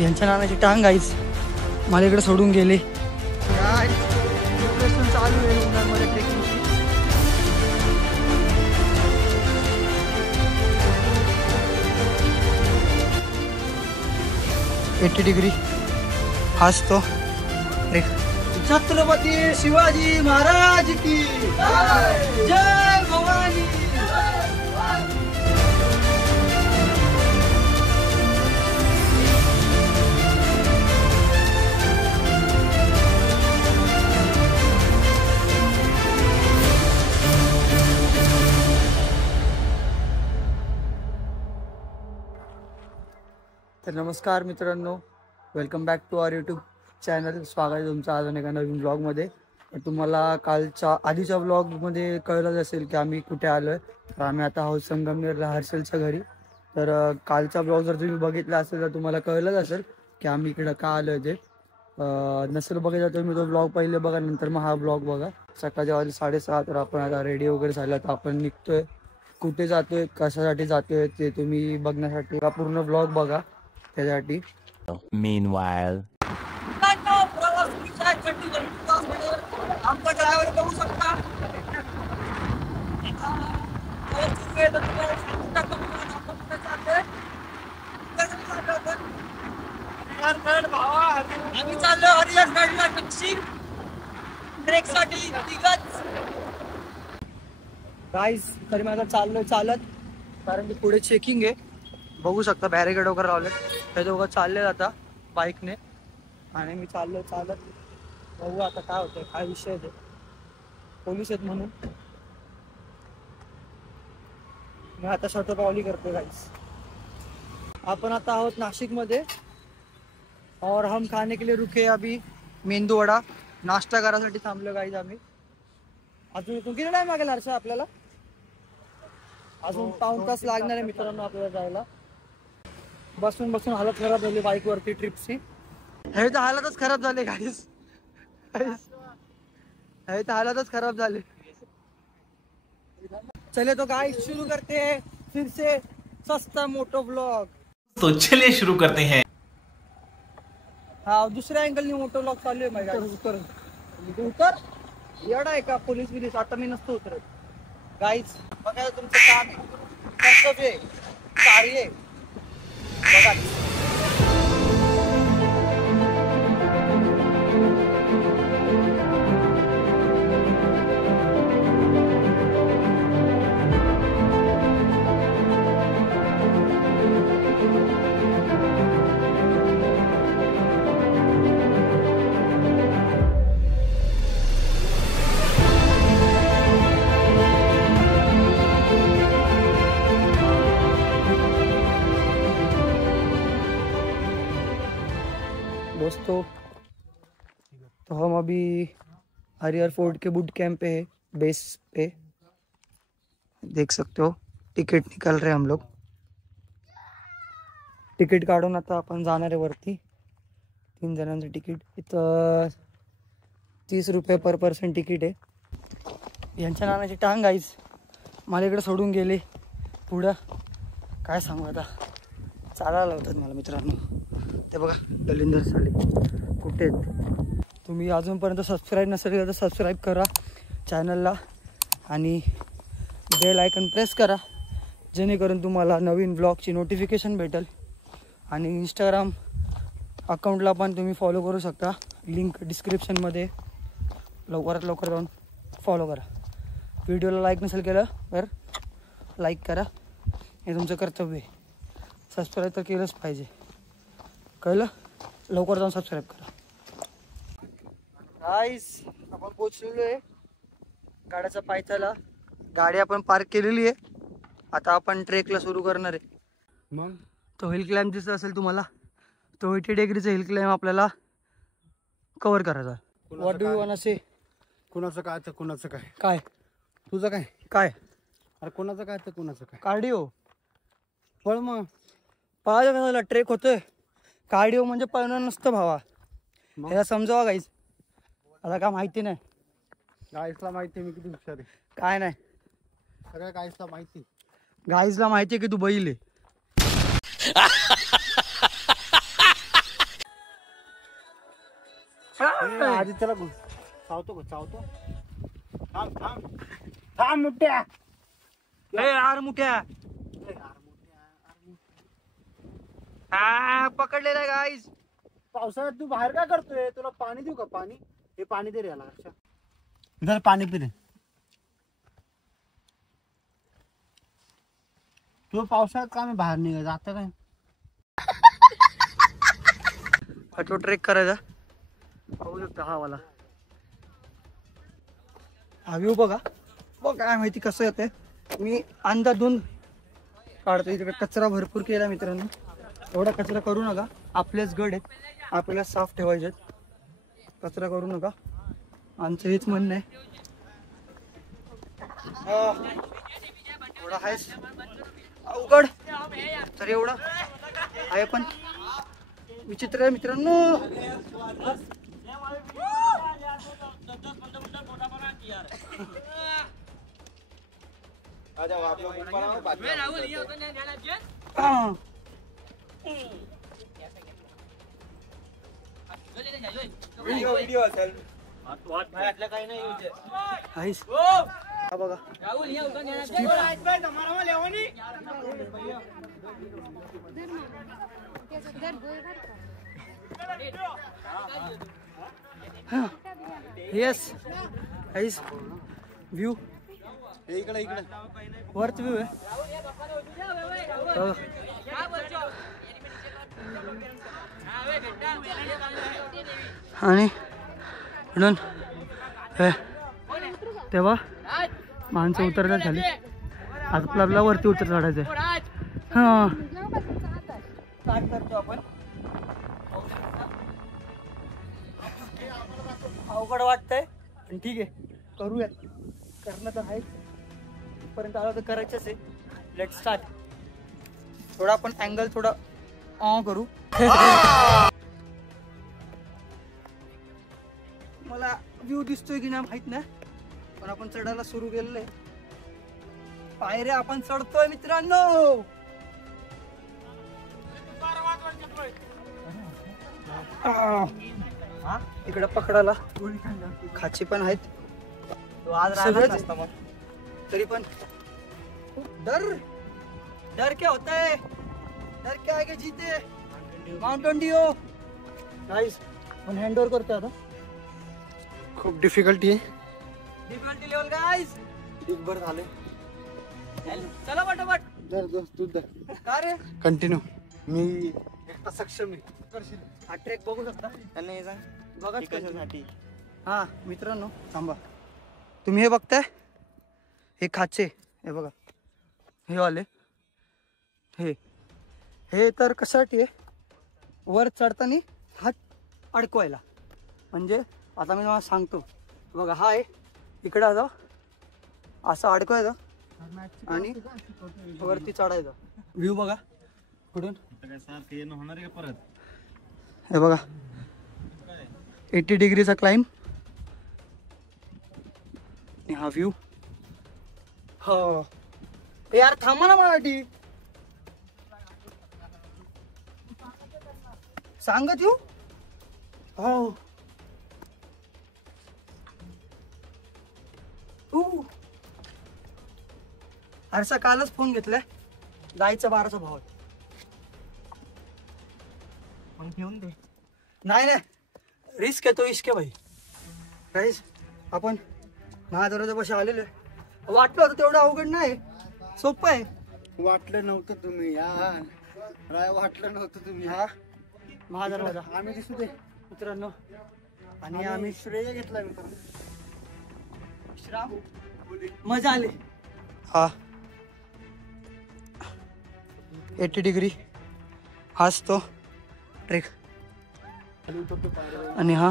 यांच्या नानाची टांग गाईच मला इकडे सोडून गेले. चालू आहे उन्हाळ्यामध्ये ट्रेकिंगची. 80 डिग्री हाच तो छत्रपती शिवाजी महाराज की जय भवानी. तर नमस्कार मित्रांनो, welcome back to our YouTube channel. स्वागत आहे तुमचं अजून एका नवीन ब्लॉगमध्ये. तुम्हाला कालच्या आधीच्या ब्लॉगमध्ये कळलंच असेल की आम्ही कुठे आलो आहे. तर आम्ही आता आहोत संगमनेरला हर्षलच्या घरी. तर कालचा ब्लॉग जर तुम्ही बघितला असेल तर तुम्हाला कळलंच असेल की आम्ही इकडं का आलो आहे. ते नसेल बघायचा तुम्ही तो ब्लॉग पहिले बघा, नंतर मग हा ब्लॉग बघा. सकाळच्या वाजले 6:30. तर आपण आता रेडी वगैरे झालं, तर आपण निघतोय. कुठे जातोय, कशासाठी जातोय ते तुम्ही बघण्यासाठी हा पूर्ण ब्लॉग बघा. त्यासाठी Meanwhile, आमचा ड्रायव्हर बघू शकता. आम्ही चाललो हरिहरगडला दक्षिण ट्रेकसाठी गाईज. तरी माझा चाललोय चालत, कारण की पुढे चेकिंग आहे. बघू शकता बॅरिकेड वगैरे लावले. हे दोघं चालले आता बाईकने आणि मी चाललोय चालत. बघू आता काय होतं, काय विषय आहे. पोलीस आहेत म्हणून मी आता शतपावली करतो गाईस. आपण आता आहोत नाशिक मध्ये और हम खाने के लिए रुके अभी. मेंदू वडा नाश्ता करायसाठी थांबलो गाईज आम्ही. अजून इथून किती टाइम लागेल हर्षा आपल्याला? अजून पाऊण तास लागणार आहे मित्रांनो आपल्याला जायला. बसून बसून हालत खराब झाली बाईक वरती ट्रिपची. हे तर हालतच खराब झाले गाईज. हे तर हालतच खराब झाले. चले तो गाइस शुरू करते हैं फिर से सस्ता मोटो ब्लॉग. तो चलिए शुरू करते हैं. हा दुसऱ्या अँगलने मोटो ब्लॉग चालू आहे माझ्या. उतर येडा आहे का पोलीस बिलीस? आता मी नसतो उतरत गाईज. बघा तुमचं काम आहे, कर्तव्य आहे, कार्य आहे. बघा दोस्तों, तो हम अभी हरिहर फोर्ट के बूट कैंप पे है, बेस पे देख सकते हो. टिकट निकाल रहे हम लोग. तिकीट काढून आता आपण जाणार आहे वरती. 3 जणांचं तिकीट. इथं 30 रुपये पर पर्सन तिकीट आहे. यांच्या नानाची टांग गाईज मला इकडे सोडून गेले पुढं. काय सांगू आता, चालायला लावतात मला मित्रांनो. ते बघा दलिंदर साले कुठे आहेत. तुम्ही अजूनपर्यंत सबस्क्राईब नसेल केलं तर सबस्क्राईब करा चॅनलला आणि बेल आयकन प्रेस करा, जेणेकरून तुम्हाला नवीन ब्लॉगची नोटिफिकेशन भेटेल. आणि इंस्टाग्राम अकाउंटला पण तुम्ही फॉलो करू शकता. लिंक डिस्क्रिप्शनमध्ये. लवकरात लवकर जाऊन फॉलो करा. व्हिडिओला लाईक नसेल केलं तर लाईक करा, हे तुमचं कर्तव्य आहे. सबस्क्राईब तर केलंच पाहिजे, कळलं? लवकर जाऊन सबस्क्राईब करा गाईस. आपण पोचलेलो आहे गाड्याच्या पायथ्याला. गाडी आपण पार्क केलेली आहे. आता आपण ट्रेकला सुरू करणार आहे. मग तो हिल क्लाइम्ब दिसत असेल तुम्हाला, तो 80 डिग्रीचा हिल क्लाइम्ब आपल्याला कव्हर करायचा. What do you want to say? कुणाचं काय तर कुणाचं काय? काय तुझं काय? काय अरे कुणाचं काय तर कुणाचं काय? कार्डिओ. पळ मग. पळायला कशाला? ट्रेक होतोय. कार्डिओ म्हणजे पळणं नसतं भावा. याला समजावा गाईज. आता काय माहिती नाही. गाईसला माहिती मी किती हुशार आहे. काय नाही, सगळ्या गाईसला माहिती. गाईजला माहिती आहे की तू बैल आहे. आधी त्याला चावतो थांब मुठ्या यार मुठ्या पकडलेला गाईज. पावसाळ्यात तू बाहेर काय करतोय? तुला पाणी देऊ का? पाणी हे पाणी दे रे याला. हर्षा जरा पाणी पी रे. तू पावसाळ्यात का मी बाहेर निघायचं आता काय? तो ट्रेक करायचा. पाहू शकता हा वाला हा व्ह्यू बघा. काय माहिती कसं येते. मी अंदाजून काढतो. इकडे कचरा भरपूर केला मित्रांनो. एवढा कचरा करू नका. आपलेच गड आहेत, आपल्याला साफ ठेवायचे. कचरा करू नका, आमचं हेच म्हणणं आहे. एवढा आहेच अवघड तर एवढं आहे पण विचित्र आहे मित्रांनो. हा बघा येस आईस व्ह्यू इकडे वरच व्ह्यू आहे. आणि म्हणून तेव्हा माणसं उतरतात झाली. आता आपल्याला वरती उतर चढायचंय. हा काय करतो आपण. अवघड वाटतंय पण ठीक आहे करूयात. करणं तर आहे पर्यंत आलं तर करायचंच आहे. Let start. थोडा आपण अँगल थोडा ऑन करू. मला व्ह्यू दिसतोय की नाही माहित नाही पण आपण चढायला सुरू केलेलं आहे. पायऱ्या आपण चढतोय मित्रांनो. इकडे पकडायला खाची पण आहेत. तरी पण डर क्या होता है, डर क्या आगे जीते. माउंटेन ड्यू गाइस पण हँड ओव्हर करतोय आता. खूप डिफिकल्टी आहे. Difficulty level guys. दिगभर झाले. चला पटापट. तू का रे कंटिन्यू. मी एकटा सक्षम आहे. हा ट्रेक बघू शकता. बघा कशासाठी. हा मित्रांनो थांबा. तुम्ही हे बघताय हे खाचे हे बघा हे वाले हे तर कशासाठी आहे. वर चढताना हात अडकवायला. म्हणजे आता मी तुम्हाला सांगतो बघा. हा आहे इकडे आता असं अडकवायचं आणि वरती चढायचं. व्ह्यू बघा पुढून हे बघा 80 डिग्रीचा क्लाइंब. हा व्ह्यू. हो यार थांबा ना मराठी सांगत येऊ. हो हर्षा कालच फोन घेतलाय. जायचं 12चा भाव मग घेऊन दे. नाही रिस्क आहे तो इश्क आहे भाई. काहीच आपण महादरवाजापाशी आलेलो आहे. वाटलं होतं तेवढं अवघड नाही, सोपं आहे. वाटलं नव्हतं तुम्ही यार. वाटलं नव्हतं तुम्ही. हा महादरवाजा आम्ही दिसू दे मित्रांनो. आणि आम्ही श्रेय घेतला मित्रांनो. श्राम मजा आली. हा 80 डिग्री हाच तो ट्रेक. आणि हा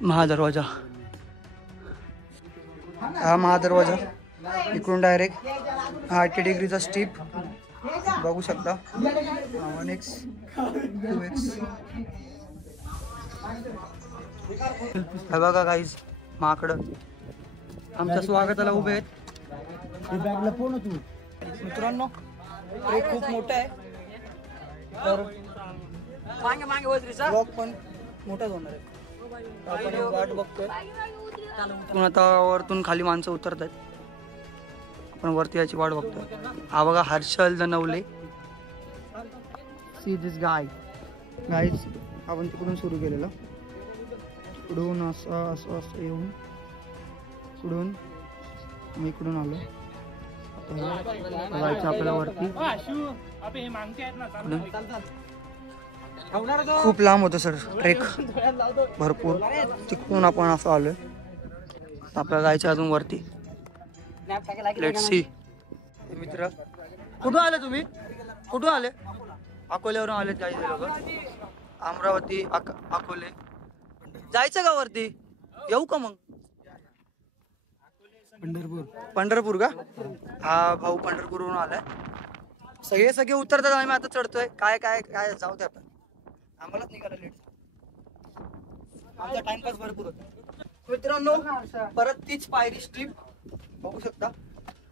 महादरवाजा. हा महादरवाजा इकडून डायरेक्ट 80 डिग्रीचा स्टीप बघू शकता. 1x 2x हे बघा गाईज. माकडं आमच्या स्वागताला उभे आहेत. बॅगला फोन तू मित्रांनो. ट्रेक खूप मोठा आहे तर ब्लॉग पण मोठाच होणार आहे. आपण वाट बघतोय. पण आता वरतून खाली माणसं उतरत आहेत. आपण वरती याची वाट बघतोय. हा बघा Harshal Danwale. See this guy guys. आपण तिकडून सुरू केलेलं. पुढून असं असं असं येऊन पुढून मी इकडून आलो. जायचं आपल्याला वरती. खूप लांब होतं सर ट्रेक भरपूर. तिकडून आपण असं आलोय. आपल्याला जायचं अजून वरती. Let's see. मित्र कुठून आले तुम्ही? कुठून आले? अकोल्यावरून आले जायचे लोक. अमरावती अकोले. जायचं का वरती? येऊ का मग? पंढरपूर का? हा भाऊ पंढरपूरवरून आलाय. सगळे उतरतात. आम्ही आता चढतोय. काय काय काय जाऊ दे आता. आम्हालाच निघाला लेट. आमचा टाइमपास भरपूर होता. मित्रांनो परत तीच पायरी स्ट्रीप बघू शकता.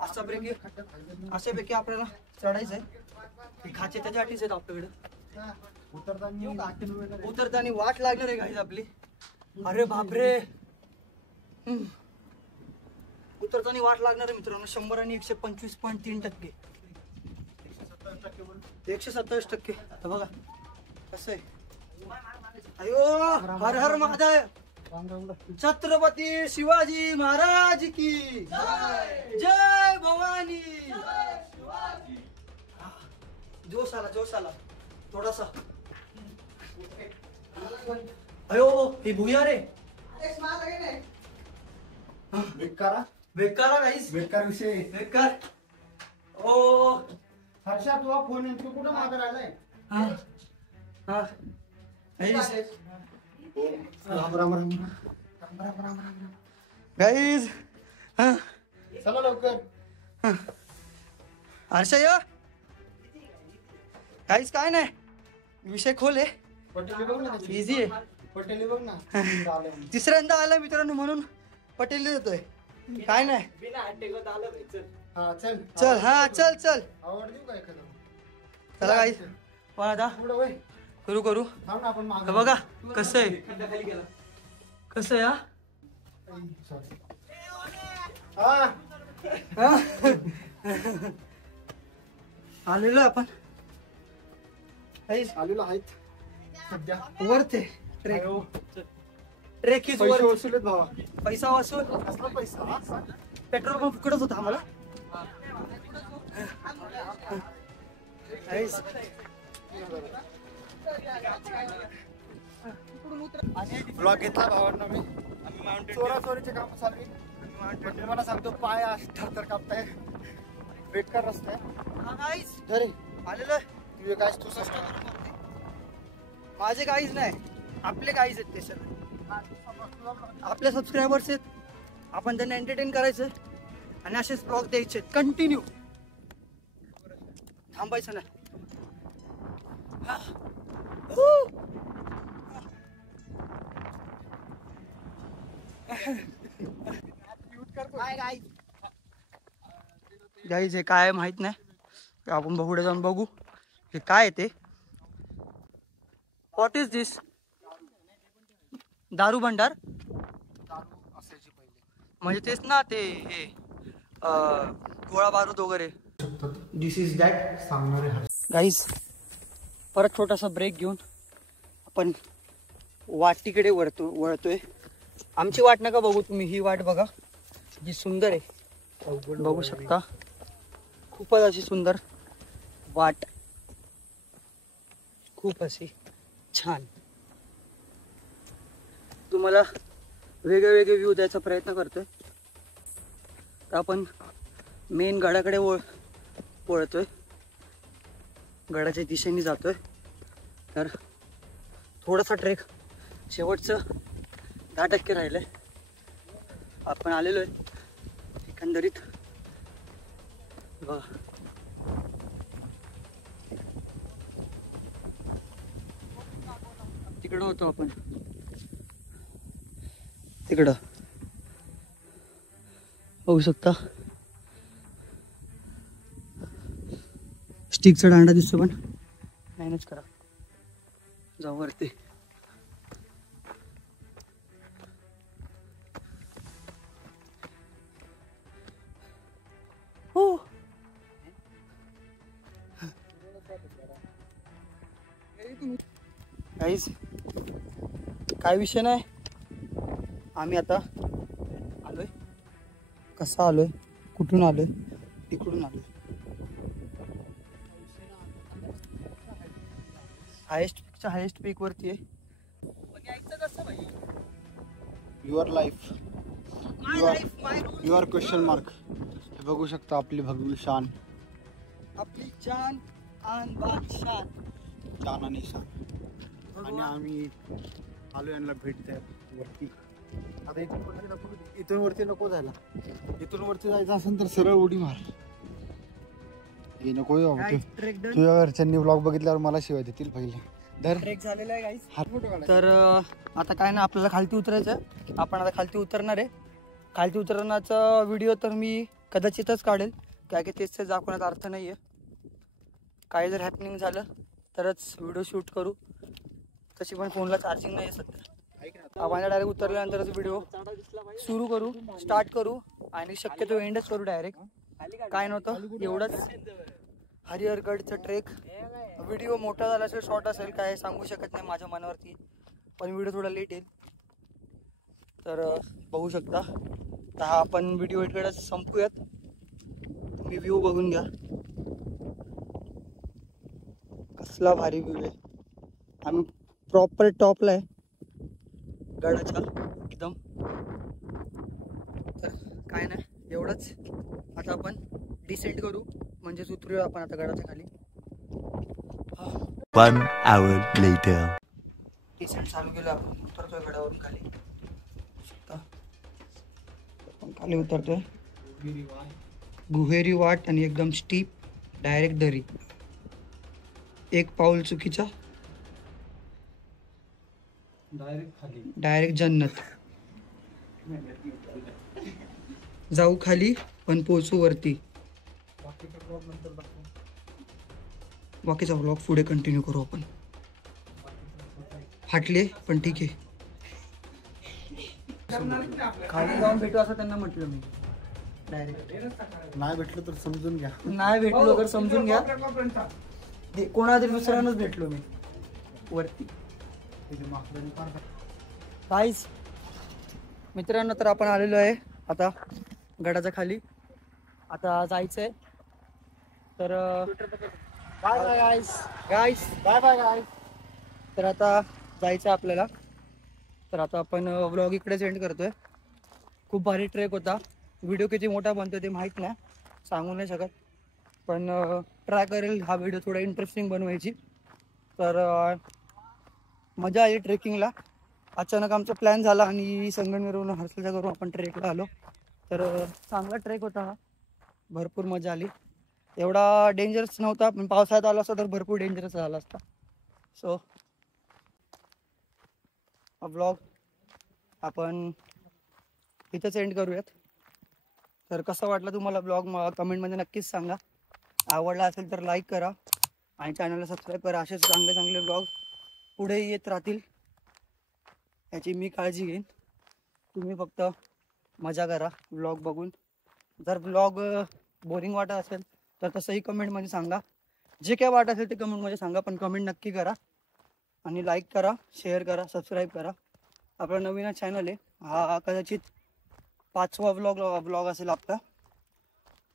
अशापैकी आपल्याला चढायचंय. खाचे त्याच्यासाठीच आहेत आपल्याकडे. उतरताना वाट लागणार आहे गाईज आपली. अरे बापरे. उतरताना वाट लागणार आहे मित्रांनो. 100 आणि 125.3%. 127%. आता बघा कसं आहे. अयो हर हर महादेव. छत्रपती शिवाजी महाराज की जय भवानी. जोश आला थोडासा. अयो हे भूया रे. बेकार गाईस. बेकार विषय. बेकार. ओ हर्षा तुझा फोन आहे. तू कुठं मागे राहिलाय? हा राम राम राम गाईज. चला लवकर. हर्षा या गाईज. काय नाही विषय खोल आहे. पटेली बघ ना. इझी आहे. पटेली बघ ना. तिसऱ्यांदा आला मित्रांनो म्हणून पटेल देतोय. काय नाही. हा चल चल. हा चल चल. आवड देऊ का एखादं? चला गाईज पण आता पुढं वय. करू. थांब ना आपण मागे. बघा कसं आहे. कसं आहे हा. आलेलो आपण. आलेलो आहेत सध्या. वरते ट्रेक. ट्रेक इज पैसे वर. वसुलेत भावा. पैसा वसूल. कसला पैसा? पेट्रोल पंप फुकटच होता आम्हाला. ब्लॉग घेतला भावांना मी. चोराचोरीचे काम चालू आहे. तुम्हाला सांगतो पाय तर कापताय. बेकार रस्ता आहे. अरे आलेलं तुझे काय तू माझे काहीच नाही. आपले काहीच आहेत ते सर. आपले सबस्क्रायबर्स आहेत. आपण त्यांना एंटरटेन करायचं आणि असेच ब्लॉग द्यायचे कंटिन्यू. थांबायचं नाही. गाईज हे काय माहित नाही. आपण पुढे जाऊन बघू हे काय आहे ते. व्हॉट इज दिस? दारू भंडार म्हणजे तेच ना ते हे गोळा बारूद वगैरे. दिस इज दॅट सांगणारे. गाईज. परत छोटासा ब्रेक घेऊन आपण वाटीकडे वळतोय. आमची वाट नका बघू तुम्ही. ही वाट बघा जी सुंदर आहे. बघू शकता खूपच अशी सुंदर वाट. खूप अशी छान. तुम्हाला वेगळे व्ह्यू द्यायचा प्रयत्न करतोय. तर आपण मेन गडाकडे वळतोय. गडाच्या दिशेने जातोय. तर थोडासा ट्रेक शेवटचं 10% राहिलंय. आपण आलेलो आहे एकंदरीत बघा. तिकडं होतो आपण. तिकडं बघू शकता स्टिकचा दांडा दिसतो. पण मॅनेज करा. जाऊ वरती. गाईज काय विषय नाही, आम्ही आता आलोय. कसा आलोय, कुठून आलोय, तिकडून आलोय. हायेस्ट पीक वरती आहे. Your life your question mark. हे बघू शकता आपली भगवी शान, आपली जान आन बान शान, शान आणि शान. आणि आम्ही आलो यांना भेटतोय वरती. आता इथून वरती नको जायला, इथून वरती जायचं असेल तर सरळ उडी मार. हे नको तुझ्या घरच्यांनी ब्लॉग बघितल्यावर मला शिवाय देतील पहिले. ट्रेक झालेला आहे गाईस. तर आता काय ना, आपल्याला खालती उतरायचं. आपण आता खालती उतरणार आहे. खालती उतरण्याचा व्हिडिओ तर मी कदाचितच काढेल, काय की तेच दाखवण्याचा अर्थ नाही आहे. काय जर हॅपनिंग झालं तरच व्हिडिओ शूट करू. तशी पण फोनला चार्जिंग नाही आहे सध्या. आपण डायरेक्ट उतरल्यानंतरच व्हिडिओ सुरू करू, स्टार्ट करू आणि शक्यतो एंडच करू डायरेक्ट. काय नव्हतं एवढंच हरिहरगडचं ट्रेक. व्हिडिओ मोठा झाला असेल, शॉर्ट असेल, काय सांगू शकत नाही माझ्या मनावरती. पण व्हिडिओ थोडा लेट येईल, तर बघू शकता. तर हा आपण व्हिडिओ इकडे संपूयात. तुम्ही व्ह्यू बघून घ्या, कसला भारी व्ह्यू आहे. आम्ही प्रॉपर टॉपला आहे गडाच्या एकदम. तर काय नाही एवढंच. आता आपण डिसेंड करू, म्हणजे उतरूया आपण आता गडाच्या खाली. 1 hour later. डिसेंट चालू केलं, आपण उतरतोय गडावरून खाली. आपण खाली उतरतोय. गुहेरी वाट आणि एकदम स्टीप, डायरेक्ट दरी. एक पाऊल चुकीचा डायरेक्ट जन्नत. जाऊ खाली पण पोहोचू वरती. बाकीचा व्लॉग पुढे कंटिन्यू करू आपण. फाटले पण ठीक आहे. खाली जाऊन भेटू असं त्यांना म्हटलं मी. डायरेक्ट नाही भेटलं तर समजून घ्या. नाही भेटलो तर समजून घ्या. कोणाला तरी दुसऱ्यानंच भेटलो मी वरती. गाईस मित्रांनो, तर आपण आलेलो आहे आता गडाच्या खाली. आता जायचंय. तर बाय बाय गाईस. गाईस बाय बाय गाईस. तर आता जायचं आपल्याला. तर आता आपण व्लॉग इकडेच एंड करतोय. खूप भारी ट्रेक होता. व्हिडिओ किती मोठा बनतोय ते माहीत नाही, सांगू नाही शकत. पण ट्राय करेल हा व्हिडिओ थोडा इंटरेस्टिंग बनवायची. तर मजा आली ट्रेकिंगला. अचानक आमचा प्लॅन झाला आणि संगमनेरवरून हर्सलच्या करून आपण ट्रेकला आलो. तर चांगला ट्रेक होता हा, भरपूर मजा आली. एवढा डेंजरस नव्हता, पण पावसाळ्यात आला असता तर भरपूर डेंजरस झाला असता. सो हा व्लॉग आपण इथंच एंड करूयात. तर कसा वाटला तुम्हाला ब्लॉग कमेंटमध्ये नक्कीच सांगा. आवडला असेल तर लाईक करा आणि चॅनलला सबस्क्राईब करा. असेच चांगले चांगले ब्लॉग पुढे येत राहतील, याची मी काळजी घेईन. तुम्ही फक्त मजा करा ब्लॉग बघून. जर ब्लॉग बोरिंग वाटत असेल तर तसंही कमेंटमध्ये सांगा. जे काय वाटत असेल ते कमेंटमध्ये सांगा, पण कमेंट नक्की करा. आणि लाईक करा, शेअर करा, सबस्क्राईब करा. आपला नवीन चॅनल आहे हा, कदाचित 5वा ब्लॉग असेल आपला.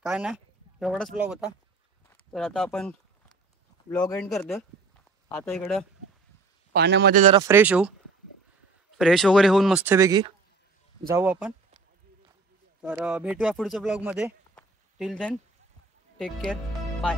काय नाही एवढाच ब्लॉग होता. तर आता आपण ब्लॉग एंड करतो. आता इकडं पाण्यामध्ये जरा फ्रेश वगैरे होऊन मस्तपैकी जाऊ आपण. तर भेटूया पुढच्या ब्लॉगमध्ये. Till then take care, bye.